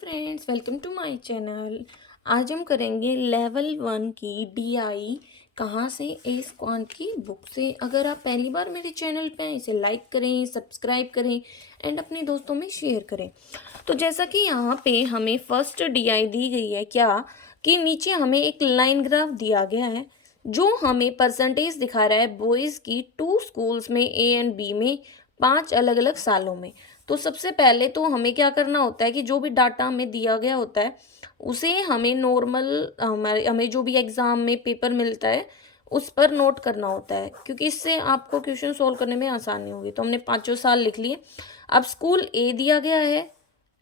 Friends, welcome to my channel. आज हम करेंगे लेवल 1 की डीआई कहाँ से ए स्क्वाड की बुक से। अगर आप पहली बार मेरे चैनल पे हैं, इसे लाइक करें, सब्सक्राइब करें एंड अपने दोस्तों में शेयर करें। तो जैसा कि यहाँ पे हमें फर्स्ट डीआई दी गई है क्या कि नीचे हमें एक लाइन ग्राफ दिया गया है जो हमें परसेंटेज दिखा रहा है बॉयज़ की 2 स्कूल्स में ए एंड बी में 5 अलग अलग सालों में। तो सबसे पहले तो हमें क्या करना होता है कि जो भी डाटा हमें दिया गया होता है उसे हमें नॉर्मल हमारे हमें जो भी एग्ज़ाम में पेपर मिलता है उस पर नोट करना होता है, क्योंकि इससे आपको क्वेश्चन सॉल्व करने में आसानी होगी। तो हमने पाँचों साल लिख लिए। अब स्कूल ए दिया गया है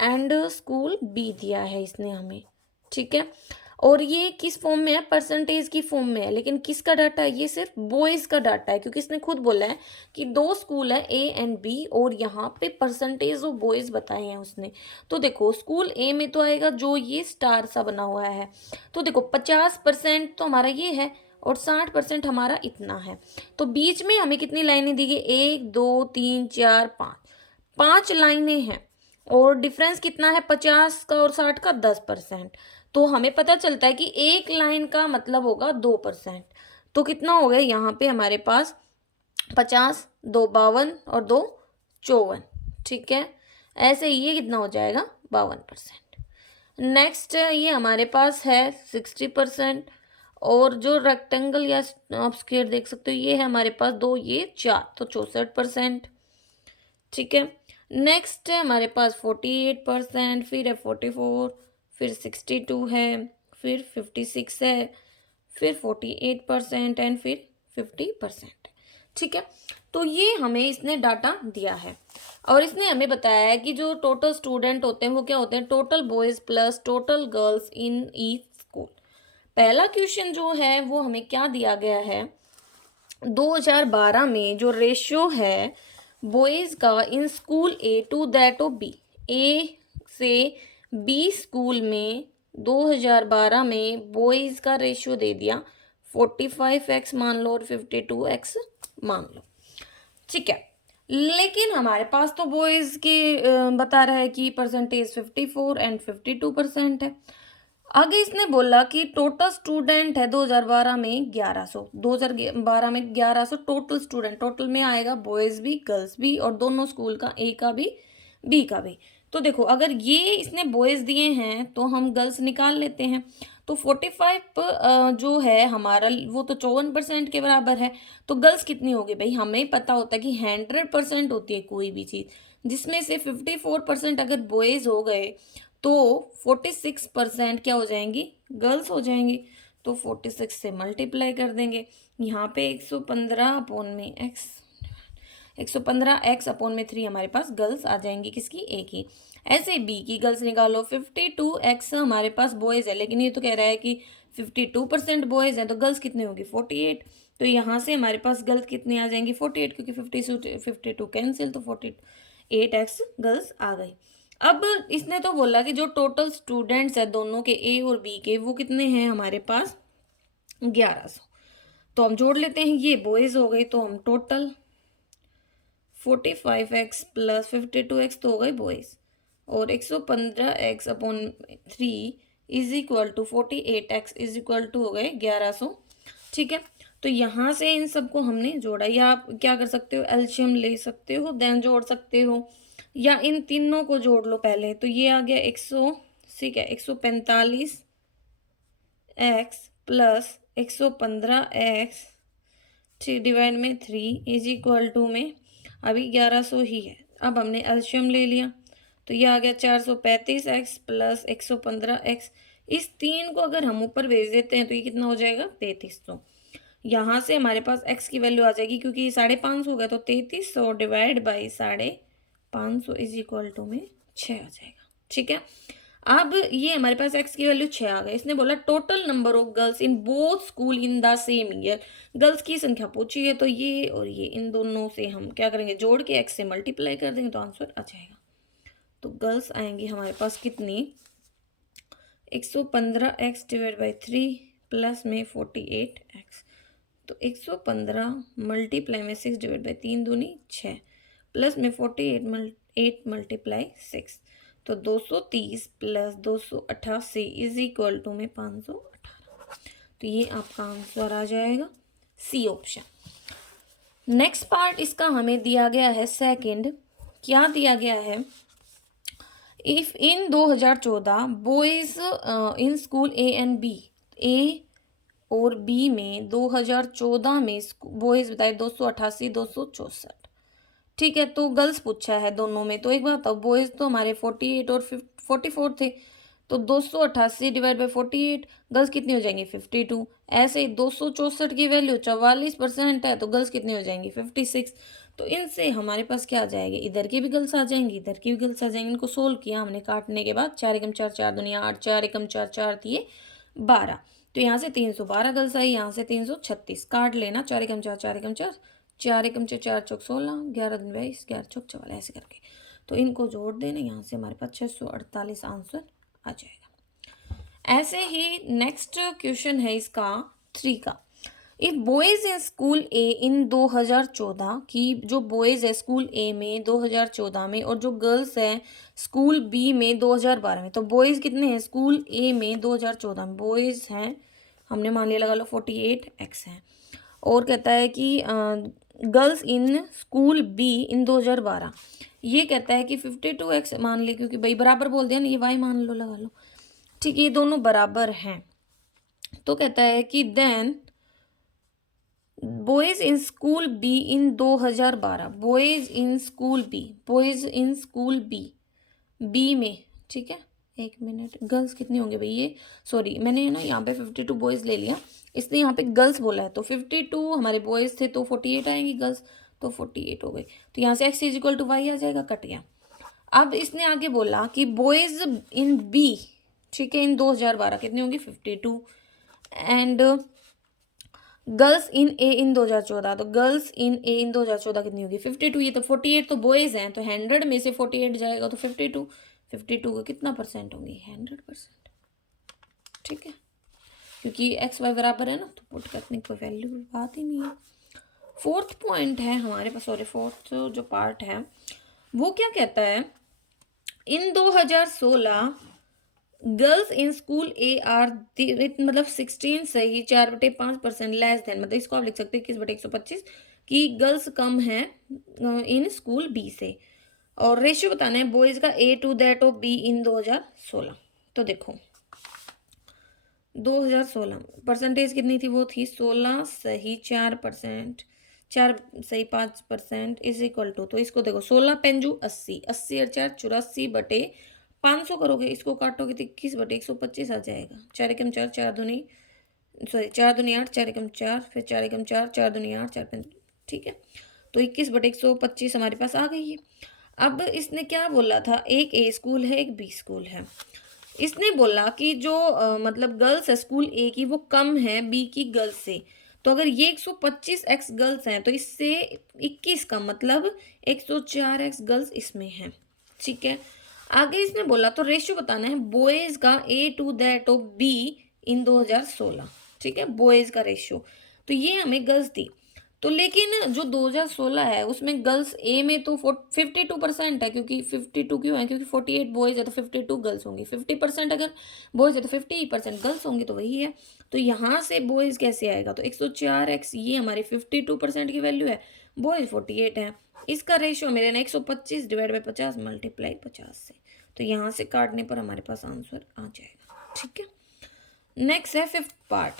एंड स्कूल बी दिया है इसने हमें, ठीक है। और ये किस फॉर्म में है? परसेंटेज की फॉर्म में है। लेकिन किसका डाटा है? ये सिर्फ बॉयज का डाटा है, क्योंकि इसने खुद बोला है कि 2 स्कूल है ए एंड बी और यहाँ पे परसेंटेज ऑफ बॉयज बताए हैं उसने। तो देखो स्कूल ए में तो आएगा जो ये स्टार सा बना हुआ है। तो देखो 50% तो हमारा ये है और 60% हमारा इतना है। तो बीच में हमें कितनी लाइनें दी गई? 1 2 3 4 5, 5 लाइनें हैं। और डिफरेंस कितना है? 50 का और 60 का 10%। तो हमें पता चलता है कि एक लाइन का मतलब होगा 2%। तो कितना हो गया यहाँ पे हमारे पास? 50, 2 52 और 2 54, ठीक है। ऐसे ही ये कितना हो जाएगा? 52%। नेक्स्ट ये हमारे पास है 60%। और जो रेक्टेंगल या आप स्क्वायर देख सकते हो ये है हमारे पास 2 ये 4, तो 64%, ठीक है। नेक्स्ट है हमारे पास 48%, फिर है 44, फिर 62 है, फिर 56 है, फिर 48% एंड फिर 50%, ठीक है। तो ये हमें इसने डाटा दिया है और इसने हमें बताया है कि जो टोटल स्टूडेंट होते हैं वो क्या होते हैं? Total boys plus total girls in each school. पहला क्वेश्चन जो है वो हमें क्या दिया गया है? 2012 में जो रेशियो है बॉयज का in school A to that of B, A से बी स्कूल में 2012 में बॉयज का रेशियो दे दिया 45x मान लो और 52x मान लो, ठीक है। लेकिन हमारे पास तो बॉयज के बता रहा है कि परसेंटेज 54 एंड 52% है। आगे इसने बोला कि टोटल स्टूडेंट है 2012 में 1100, 2012 में 1100 टोटल स्टूडेंट। टोटल में आएगा बॉयज भी गर्ल्स भी और दोनों स्कूल का, ए का भी बी का भी। तो देखो अगर ये इसने बॉयज दिए हैं तो हम गर्ल्स निकाल लेते हैं। तो 45 जो है हमारा वो तो 54% के बराबर है। तो गर्ल्स कितनी होगी भाई? हमें पता होता है कि 100% होती है कोई भी चीज़, जिसमें से 54% अगर बॉयज हो गए तो 46% क्या हो जाएंगी? गर्ल्स हो जाएंगी। तो 46 से मल्टीप्लाई कर देंगे। यहाँ पे 115 अपॉन में एक्स, 115x अपॉन में 3 हमारे पास गर्ल्स आ जाएंगी, किसकी? ए की। ऐसे बी की गर्ल्स निकालो। 52x हमारे पास बॉयज़ है, लेकिन ये तो कह रहा है कि 52% बॉयज़ हैं, तो गर्ल्स कितने होंगी? 48। तो यहाँ से हमारे पास गर्ल्स कितनी आ जाएंगी? 48, क्योंकि 52 कैंसिल, तो 48x गर्ल्स आ गई। अब इसने तो बोला कि जो टोटल स्टूडेंट्स है दोनों के, ए और बी के, वो कितने हैं हमारे पास? 1100। तो हम जोड़ लेते हैं, ये बॉयज़ हो गई तो हम टोटल 45x प्लस 52x तो हो गए बॉयज़, और 115x upon 3 is equal to 48x is equal to हो गए 1100, ठीक है। तो यहाँ से इन सबको हमने जोड़ा, या आप क्या कर सकते हो? एलसीएम ले सकते हो देन जोड़ सकते हो, या इन तीनों को जोड़ लो पहले। तो ये आ गया 100, ठीक है, 145x प्लस 115x डिवाइड में 3 इज इक्वल टू में अभी 1100 ही है। अब हमने एलसीएम ले लिया तो ये आ गया 435x प्लस 115x। इस 3 को अगर हम ऊपर भेज देते हैं तो ये कितना हो जाएगा? 3300। यहाँ से हमारे पास x की वैल्यू आ जाएगी, क्योंकि ये 550 हो गया, तो 3300 divide by 550 is equal to में 6 आ जाएगा, ठीक है। अब ये हमारे पास x की वैल्यू 6 आ गई। इसने बोला total number of girls in both school in the same year. Girls की संख्या पूछी है, तो ये और ये इन दोनों से हम क्या करेंगे? जोड़ के x से मल्टीप्लाई कर देंगे तो आंसर आ जाएगा। तो गर्ल्स आएंगी हमारे पास कितनी? 115x डिवाइड बाई 3 प्लस में 48x। तो 115 मल्टीप्लाई में 6 डिवाइड बाई 3 दूनी 6 प्लस में 48 8 मल्टीप्लाई 6। तो 230 प्लस 288 इज इक्वल टू में 518। तो ये आपका आंसर आ जाएगा सी ऑप्शन। नेक्स्ट पार्ट इसका हमें दिया गया है सेकंड। क्या दिया गया है, if in 2014 boys in school A and B, A और बी में 2014 में बॉयज बताए 288 264, ठीक है। तो गर्ल्स पूछा है दोनों में, तो एक बात बताओ, बॉयज तो हमारे 48 और 44 थे, तो 288 डिवाइड बाई 48, गर्ल्स कितनी हो जाएंगी 52। ऐसे ही 264 की वैल्यू 44% है, तो गर्ल्स कितनी हो जाएंगी 56। तो इनसे हमारे पास क्या आ जाएगी, इधर की भी गर्ल्स आ जाएंगी, इधर की भी गर्ल्स आ जाएंगी। इनको सोल्व किया हमने काटने के बाद, 4 एकम 4 4 दुनिया 8, 4 एकम 4 4 दिए 12, तो यहाँ से 312 गर्ल्स आई, यहाँ से 336 काट लेना, 4 एकम 4 4 एकम 4, 4 एकम 4 4 चौक 16, 11 दूनी 22, 11 चौक 44, ऐसे करके। तो इनको जोड़ देना, यहाँ से हमारे पास 648 आंसर आ जाएगा। ऐसे ही नेक्स्ट क्वेश्चन है इसका 3 का। If boys in school A इन 2014 की, जो बॉयज है स्कूल ए में 2014 में और जो गर्ल्स है स्कूल बी में 2012 में, तो बॉयज कितने हैं स्कूल ए में 2014 में, बॉयज हैं हमने मान लिया लगा लो 48x है। और कहता है कि girls in school B in 2012, ये कहता है कि 52x मान लिया, क्योंकि भाई बराबर बोल दिया ना, ये y मान लो लगा लो, ठीक है, ये दोनों बराबर हैं। तो कहता है कि then boys in school B in 2012, boys in school B, boys in school B, B में, ठीक है, एक मिनट, गर्ल्स कितनी होंगे भाई, ये सॉरी मैंने ना यहाँ पे 52 बॉयज ले लिया, इसलिए यहाँ पे गर्ल्स बोला है, तो 52 हमारे बॉयज थे, तो 48 आएंगी गर्ल्स, तो 48 हो गई। तो यहाँ से x is equal to Y आ जाएगा, कट गया। अब इसने आगे बोला कि बॉयज इन बी, ठीक है, इन 2012 कितनी होंगी 52, एंड गर्ल्स इन ए इन 2014, तो गर्ल्स इन ए इन 2014 कितनी होगी 52, ये तो 48 तो बॉयज हैं, तो 100 में से 48 जाएगा तो 52, 52 का कितना परसेंट होंगी 100%, ठीक है, क्योंकि एक्स वाई बराबर है ना, तो पुट करने की कोई वैल्यू बात ही नहीं है। फोर्थ पॉइंट है हमारे पास, सॉरी फोर्थ जो पार्ट है वो क्या कहता है, इन 2016 girls in school A R, मतलब 16 से ही 4/5% लेस देन, मतलब इसको आप लिख सकते हैं 21/125 की गर्ल्स कम है इन स्कूल बी से, और रेशियो बताना है बॉयज का A to that of B in 2016। तो देखो 2016 परसेंटेज कितनी थी, वो थी 16 सही 4%, 4 सही 5% इज इक्वल टू, तो इसको देखो 16 पेंजू 80, 80 और 4 84/500 करोगे, इसको काटोगे तो 21/125 आ जाएगा, 4 एकम 4 4 दूनी, सॉरी 4 दूनी 8, 4 एकम 4, फिर 4 एकम 4 4 दूनी 8 4 5, ठीक है, तो 21/125 हमारे पास आ गई है। अब इसने क्या बोला था, एक ए स्कूल है एक बी स्कूल है, इसने बोला कि जो मतलब गर्ल्स है स्कूल ए की वो कम है बी की गर्ल्स से, तो अगर ये 125x गर्ल्स हैं तो इससे 21 का मतलब 104x गर्ल्स इसमें हैं, ठीक है। आगे इसने बोला तो रेशियो बताना है बॉयज का A to that of B in 2016, ठीक है, बॉयज का रेशियो, तो ये हमें गर्ल्स दी, तो लेकिन जो 2016 है उसमें गर्ल्स ए में तो 52% है, क्योंकि 52 क्यों है, क्योंकि 48 बॉयज है तो 52 गर्ल्स होंगी, 50% अगर बॉयज है तो 50% गर्ल्स होंगी, तो वही है। तो यहाँ से बॉयज कैसे आएगा, तो 104x ये हमारी 52% की वैल्यू है, बॉयज 48 है, इसका रेशियो मेरे ना 125 डिवाइड बाई 50 मल्टीप्लाई 50 से, तो यहाँ से काटने पर हमारे पास आंसर आ जाएगा, ठीक है। नेक्स्ट है फिफ्थ पार्ट,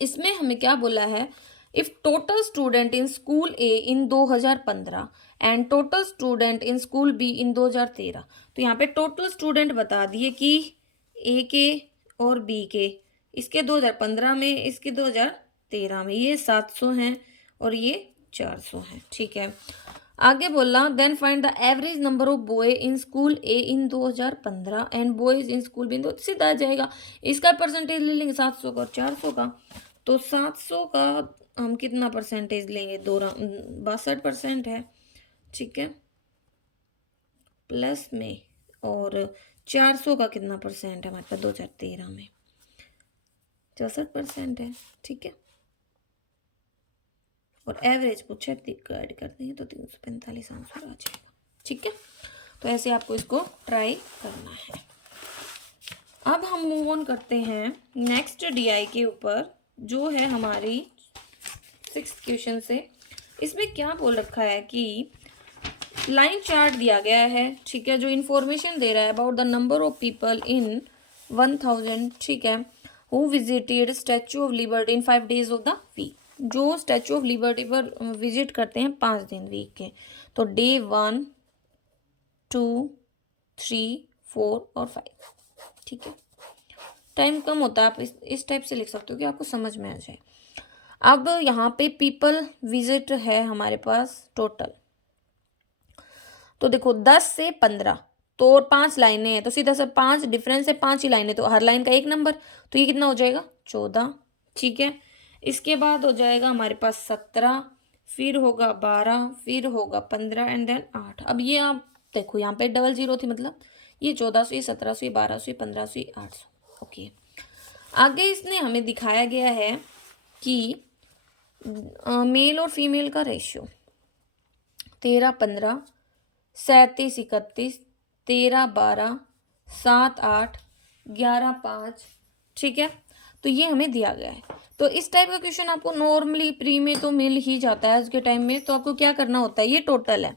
इसमें हमें क्या बोला है, if total student in school A in 2015 and total student in school B इन 2013, तो यहाँ पे टोटल स्टूडेंट बता दिए कि ए के और बी के, इसके 2015 में इसके 2013 में, ये 700 हैं और ये 400 हैं, ठीक है। आगे बोला then find the average number of boy in school A in 2015 and boys in school B, तो सीधा आ जाएगा, इसका परसेंटेज ले लेंगे 700 का और 400 का, तो 700 का हम कितना परसेंटेज लेंगे, 62% है, ठीक है, प्लस में, और 400 का कितना परसेंट है हमारे पास 2013 में 64% है, ठीक है, और एवरेज पूछे ऐड कर देंगे तो 345 आंसर आ जाएगा, ठीक है। तो ऐसे आपको इसको ट्राई करना है। अब हम मूव ऑन करते हैं नेक्स्ट डीआई के ऊपर, जो है हमारी 6th क्वेश्चन से। इसमें क्या बोल रखा है कि लाइन चार्ट दिया गया है, ठीक है, जो इन्फॉर्मेशन दे रहा है about the number of people in 1000, ठीक है, who visited Statue of Liberty in 5 days of the week. जो स्टैचू ऑफ लिबर्टी पर विजिट करते हैं 5 दिन वीक के, तो डे 1, 2, 3, 4 और 5, ठीक है। टाइम कम होता है, आप इस टाइप से लिख सकते हो कि आपको समझ में आ जाए। अब यहाँ पे पीपल विजिट है हमारे पास टोटल, तो देखो 10 से 15, तो और 5 लाइनें हैं, तो सीधा सा 5 डिफरेंस है, 5 ही लाइनें, तो हर लाइन का 1 नंबर, तो ये कितना हो जाएगा 14, ठीक है। इसके बाद हो जाएगा हमारे पास 17, फिर होगा 12, फिर होगा 15 एंड देन 8। अब ये आप देखो यहाँ पे 00 थी, मतलब ये 1400, ये 1700, ये 1200, ये 1500, ये 800, ओके। आगे इसने हमें दिखाया गया है कि मेल और फीमेल का रेशियो 13, 15, 37, 31, 13, 12, 7, 8, 11, 5, ठीक है। तो ये हमें दिया गया है। तो इस टाइप का क्वेश्चन आपको नॉर्मली प्री में तो मिल ही जाता है आज के टाइम में। तो आपको क्या करना होता है, ये टोटल है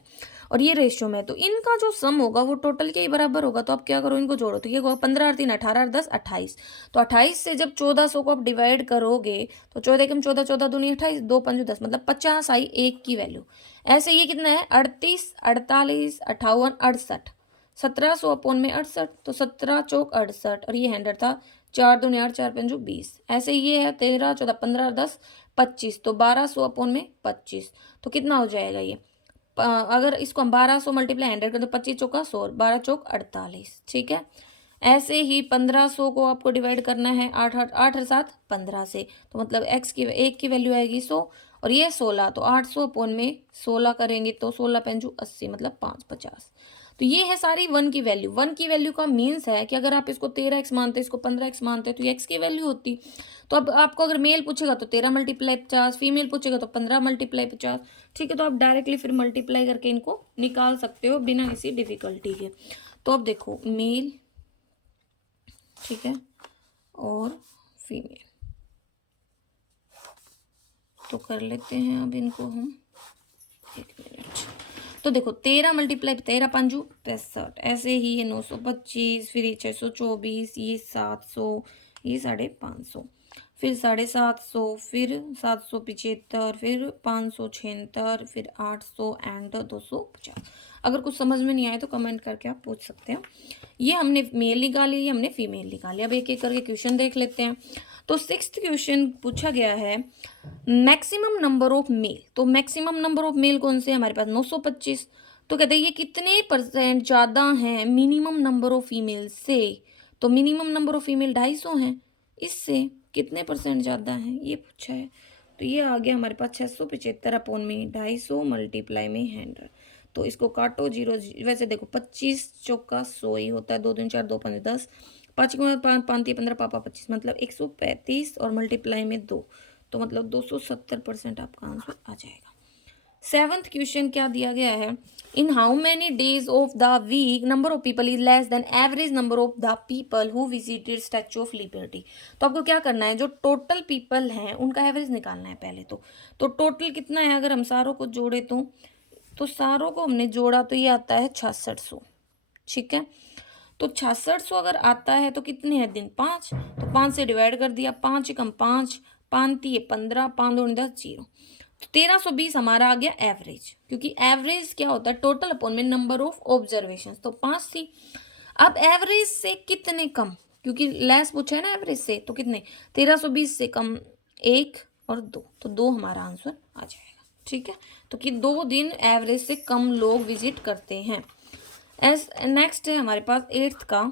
और ये रेशियो में, तो इनका जो सम होगा वो टोटल के ही बराबर होगा। तो आप क्या करो, इनको जोड़ो, तो ये होगा 15 और 3 18 10 28। तो 28 से जब 1400 को आप डिवाइड करोगे तो 14 कम 14, 14 दूनी 28, 2 5 10, मतलब 50 आई एक की वैल्यू। ऐसे ये कितना है 38, 48, 58, 68, 1700 अपॉन में 68, तो 17 चौक 68, और ये 100 था, 4 दूनी 8, 4 पंजू 20। ऐसे ये है 13, 14, 15, 10, 25, तो 1200 अपॉन में 25, तो कितना हो जाएगा ये, अगर इसको हम 1200 मल्टीप्लाई 100 करें तो 25 चौका 100, 12 चौक 48, ठीक है। ऐसे ही 1500 को आपको डिवाइड करना है 8 8 7 15 से, तो मतलब x की एक की वैल्यू आएगी 100, और ये 16, तो 800 अपॉन में 16 करेंगे तो 16 पंजू 80, मतलब 5 50। तो ये है सारी 1 की वैल्यू। 1 की वैल्यू का मीन्स है कि अगर आप इसको 13x मानते, इसको 15x मानते, तो ये x की वैल्यू होती। तो अब आपको अगर मेल पूछेगा तो 13 मल्टीप्लाई 50, फीमेल पूछेगा तो 15 मल्टीप्लाई 50, ठीक है। तो आप डायरेक्टली फिर मल्टीप्लाई करके इनको निकाल सकते हो बिना किसी डिफिकल्टी के। तो अब देखो मेल, ठीक है, और फीमेल, तो कर लेते हैं अब इनको हम, 1 मिनट। तो देखो 13 मल्टीप्लाई 13 पंजू 65, ऐसे ही ये 925, फिर ये 624, ये 700, ये 550, फिर 750, फिर 775, फिर 576, फिर 800 एंड 250। अगर कुछ समझ में नहीं आए तो कमेंट करके आप पूछ सकते हो। ये हमने मेल निकाली, ये हमने फीमेल निकाली। अब एक एक करके क्वेश्चन देख लेते हैं। तो 6th क्वेश्चन पूछा गया है मैक्सिमम नंबर ऑफ मेल। तो मैक्सिमम नंबर ऑफ मेल कौन से, हमारे पास 925। तो कहते हैं ये कितने % ज़्यादा हैं मिनिमम नंबर ऑफ फीमेल से। तो मिनिमम नंबर ऑफ फीमेल 250 हैं, इससे कितने % ज़्यादा हैं ये पूछा है। तो ये आ गया हमारे पास 675 अपॉन में 250 मल्टीप्लाई में 100। तो इसको काटो 0, वैसे देखो 25 चौका 100 ही होता है, 2 दूनी 4, 2 5 10, 5 5 5 15 पापा 25, मतलब 135 और मल्टीप्लाई में 2, तो मतलब 270% आपका आंसर आ जाएगा। 7th क्वेश्चन क्या दिया गया है, in how many days of the week number of people is less than average number of the people who visited Statue of Liberty. तो आपको क्या करना है, जो टोटल पीपल हैं उनका एवरेज निकालना है पहले। तो टोटल कितना है, अगर हम सारों को जोड़े तो सारों को हमने जोड़ा तो ये आता है 6600, ठीक है। तो 6600 अगर आता है तो कितने हैं दिन, 5, तो 5 से डिवाइड कर दिया, 5 कम 5 5 15, 5 2 10 0, तो 1320 हमारा आ गया एवरेज। क्योंकि एवरेज क्या होता है, टोटल अपॉन में नंबर ऑफ ऑब्जर्वेशन, तो 5 थी। अब एवरेज से कितने कम, क्योंकि लेस पूछा है ना एवरेज से, तो कितने 1320 से कम 1 और 2, तो 2 हमारा आंसर आ जाएगा, ठीक है। तो कि 2 दिन एवरेज से कम लोग विजिट करते हैं। नेक्स्ट है हमारे पास 8th का,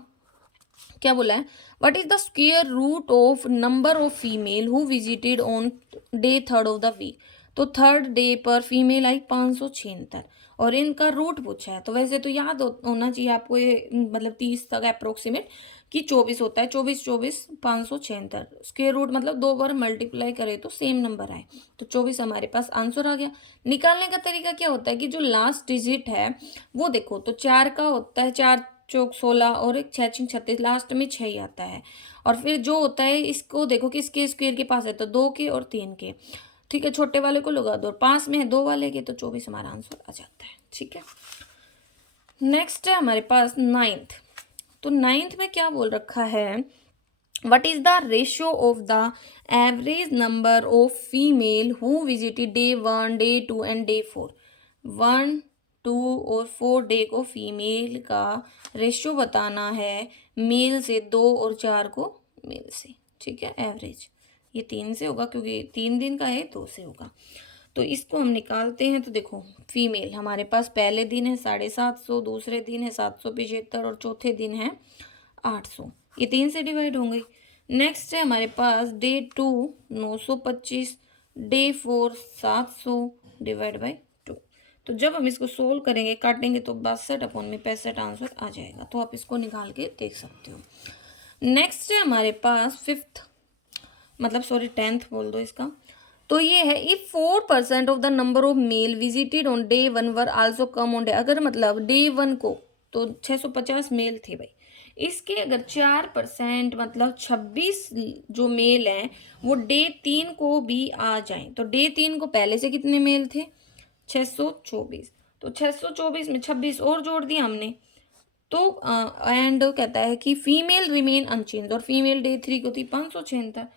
क्या बोला है, what is the square root of number of female who visited on day 3rd of the week. तो 3rd डे पर फीमेल आई 576, और इनका रूट पूछा है। तो वैसे तो याद होना चाहिए आपको ये, मतलब 30 तक अप्रोक्सीमेट, कि 24 होता है। 24 24 576, स्क्वायर रूट मतलब 2 बार मल्टीप्लाई करें तो सेम नंबर आए। तो 24 हमारे पास आंसर आ गया। निकालने का तरीका क्या होता है कि जो लास्ट डिजिट है वो देखो, तो 4 का होता है, 4 चौक 16 और एक 6 छीक 36, लास्ट में 6 ही आता है। और फिर जो होता है इसको देखो किसके स्क्वायर के पास है, तो 2 के और 3 के। ठीक है, छोटे वाले को लगा दो, पास में है 2 वाले के, तो 24 हमारा आंसर आ जाता है। ठीक है, नेक्स्ट है हमारे पास 9th। तो 9th में क्या बोल रखा है, what is the ratio of the average number of female who visited day 1 day 2 and day 4। 1 2 और 4 डे को फीमेल का रेशियो बताना है, मेल से 2 और 4 को मेल से। ठीक है, एवरेज ये 3 से होगा क्योंकि 3 दिन का है, 2 से होगा। तो इसको हम निकालते हैं। तो देखो फीमेल हमारे पास पहले दिन है 750, दूसरे दिन है 775 और चौथे दिन है 800। ये 3 से डिवाइड होंगे। नेक्स्ट है हमारे पास डे 2 925, डे 4 700 डिवाइड बाई 2। तो जब हम इसको सोल्व करेंगे, काटेंगे, तो 62/65 आंसर आ जाएगा। तो आप इसको निकाल के देख सकते हो। नेक्स्ट है हमारे पास 5th, मतलब सॉरी 10th बोल दो इसका। तो ये है if 4% of the number of male visited on day 1 were also come on day. अगर मतलब डे 1 को तो 650 मेल थे भाई, इसके अगर 4% मतलब 26 जो मेल हैं वो डे 3 को भी आ जाएं, तो डे 3 को पहले से कितने मेल थे, 624। तो 624 में 26 और जोड़ दिया हमने। तो एंड कहता है कि फीमेल रिमेन अनचेंज, और फीमेल डे 3 को थी 576,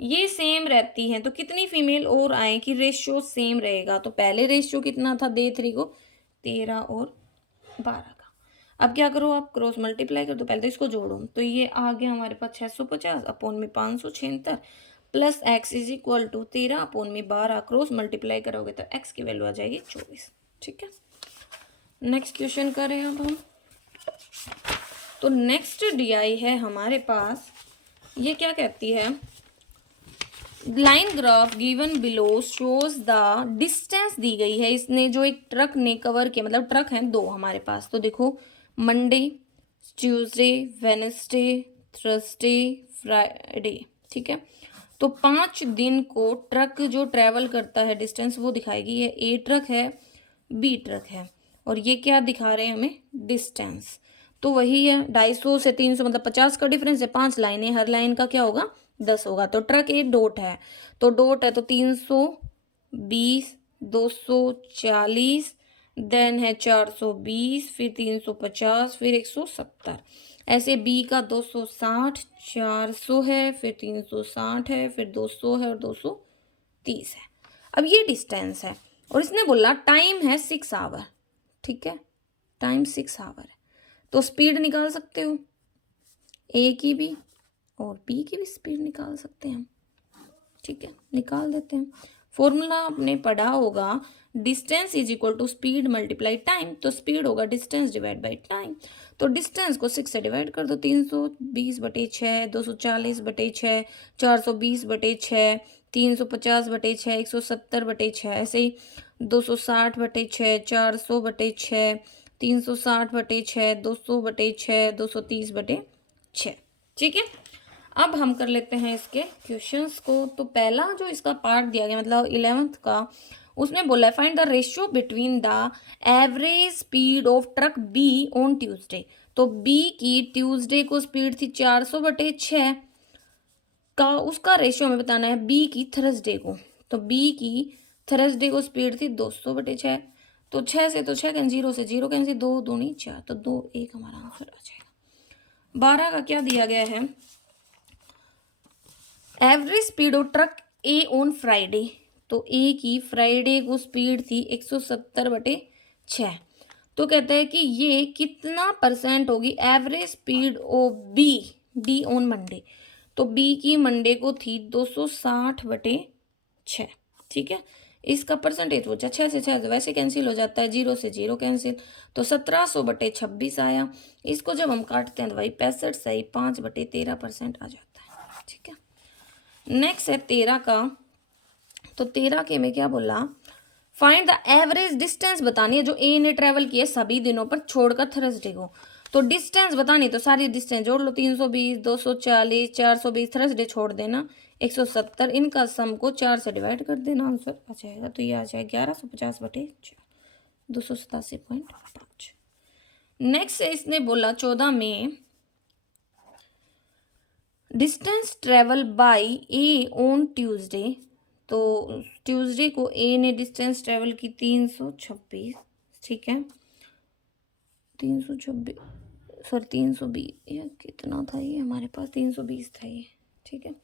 ये सेम रहती हैं। तो कितनी फीमेल और आए कि रेशियो सेम रहेगा। तो पहले रेशियो कितना था डे 3 को, 13 और 12 का। अब क्या करो, आप क्रॉस मल्टीप्लाई कर दो। पहले तो इसको जोड़ो, तो ये आ गया हमारे पास 650 अपॉन में 576 plus x is equal to 13 upon में 12। क्रॉस मल्टीप्लाई करोगे तो एक्स की वैल्यू आ जाएगी 24। ठीक है, नेक्स्ट क्वेश्चन करें अब हम। तो नेक्स्ट डीआई है हमारे पास, ये क्या कहती है, line graph given below shows the distance दी गई है। इसने जो एक ट्रक ने कवर किया, मतलब ट्रक हैं 2 हमारे पास। तो देखो Monday, Tuesday, Wednesday, Thursday, Friday. ठीक है, तो 5 दिन को ट्रक जो ट्रेवल करता है डिस्टेंस वो दिखाएगी। ये ए ट्रक है, बी ट्रक है, और ये क्या दिखा रहे हैं हमें, डिस्टेंस। तो वही है 250 से 300, मतलब 50 का डिफरेंस है। 5 लाइनें, हर लाइन का क्या होगा, 10 होगा। तो ट्रक एक डॉट है, तो डॉट है तो 320, 240, देन है 420, फिर 350, फिर 170। ऐसे बी का 260, 400 है, फिर 360 है, फिर 200 है और 230 है। अब ये डिस्टेंस है और इसने बोला टाइम है 6 आवर। ठीक है, टाइम 6 आवर है। तो स्पीड निकाल सकते हो, ए की भी और बी की भी स्पीड निकाल सकते हैं हम। ठीक है, निकाल देते हैं। फॉर्मूला आपने पढ़ा होगा, distance is equal to speed multiply time. तो स्पीड होगा डिस्टेंस डिवाइड बाई टाइम। तो डिस्टेंस को 6 से डिवाइड कर दो, 320/6, 240/6, 420/6, 350/6, 170/6, ऐसे ही 260/6, 400/6, 360/6, 200/6, 230/6। ठीक है, अब हम कर लेते हैं इसके क्वेश्चंस को। तो पहला जो इसका पार्ट दिया गया, मतलब 11th का, उसमें बोला है find the ratio between the average speed of truck be on Tuesday. तो बी की ट्यूसडे को स्पीड थी 400/6 का, उसका रेशियो हमें बताना है बी की थर्सडे को। तो बी की थर्सडे को स्पीड थी 200/6। तो 6 से तो 6 कैंसिल, 0 से 0 कैंसिल, 2 दूनी 4, तो 2 1 हमारा आंसर आ जाएगा। 12 का क्या दिया गया है, average speed of truck A on Friday. तो ए की फ्राइडे को स्पीड थी 170/6। तो कहता है कि ये कितना परसेंट होगी average speed of B, D on Monday. तो बी की मंडे को थी 260/6। ठीक है, इसका परसेंटेज पूछा, 6 से 6 वैसे कैंसिल हो जाता है, 0 से 0 कैंसिल, तो 1700/26 आया। इसको जब हम काटते हैं तो भाई 65 सही 5/13% आ जाता है। ठीक है, नेक्स्ट है 13 का। तो 13 के में क्या बोला, फाइंड द एवरेज डिस्टेंस बतानी है जो ए ने ट्रेवल किया सभी दिनों पर छोड़कर थर्सडे को। तो डिस्टेंस बतानी तो सारी डिस्टेंस जोड़ लो, 320, 240, 420, थर्सडे छोड़ देना 170, इनका सम को 4 से डिवाइड कर देना, आंसर आ जाएगा। तो ये आ जाएगा 1150/4, 287.5। नेक्स्ट है, इसने बोला 14 में distance travel by A on Tuesday. तो ट्यूसडे को ए ने डिस्टेंस ट्रेवल की 326, ठीक है, 326 सॉरी 320, ये कितना था, ये हमारे पास 320 था ये, ठीक है।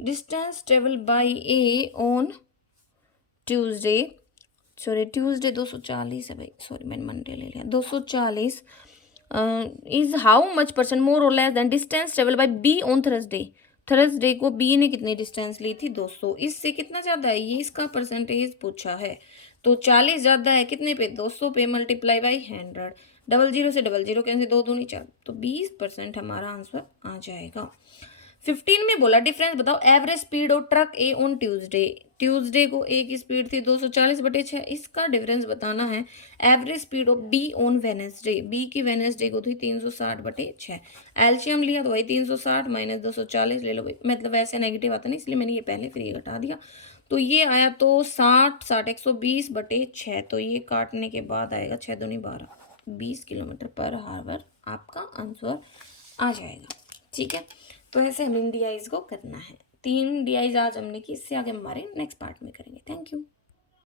Distance travel by A on Tuesday, sorry Tuesday 240 है भाई, सॉरी मैंने मंडे ले लिया, 240 is how much percent more और less than distance travel by B on Thursday. Thursday को बी ने कितनी डिस्टेंस ली थी, 200, इससे कितना ज़्यादा है, ये इसका परसेंटेज पूछा है। तो 40 ज़्यादा है कितने पे, 200 पे, मल्टीप्लाई बाई 100, डबल जीरो से डबल जीरो कैंसिल, 2 दूनी 4, तो 20% हमारा आंसर आ जाएगा। 15 में बोला डिफरेंस बताओ average speed of truck A on Tuesday. Tuesday को ए की स्पीड थी 240/6, इसका डिफरेंस बताना है। Average speed of B on Wednesday, B की वेनेसडे को थी 360/6, एल्शियम लिया तो भाई 360 माइनस 240 ले लो भाई, मतलब ऐसे नेगेटिव आता नहीं, इसलिए मैंने ये पहले फिर ये घटा दिया। तो ये आया तो 60 120/6, तो ये काटने के बाद आएगा 6 दूनी 12, 20 किलोमीटर पर आवर आपका आंसर आ जाएगा, ठीक है। तो ऐसे हमें DIs को करना है। 3 DIs आज हमने की, इससे आगे हमारे नेक्स्ट पार्ट में करेंगे। Thank you.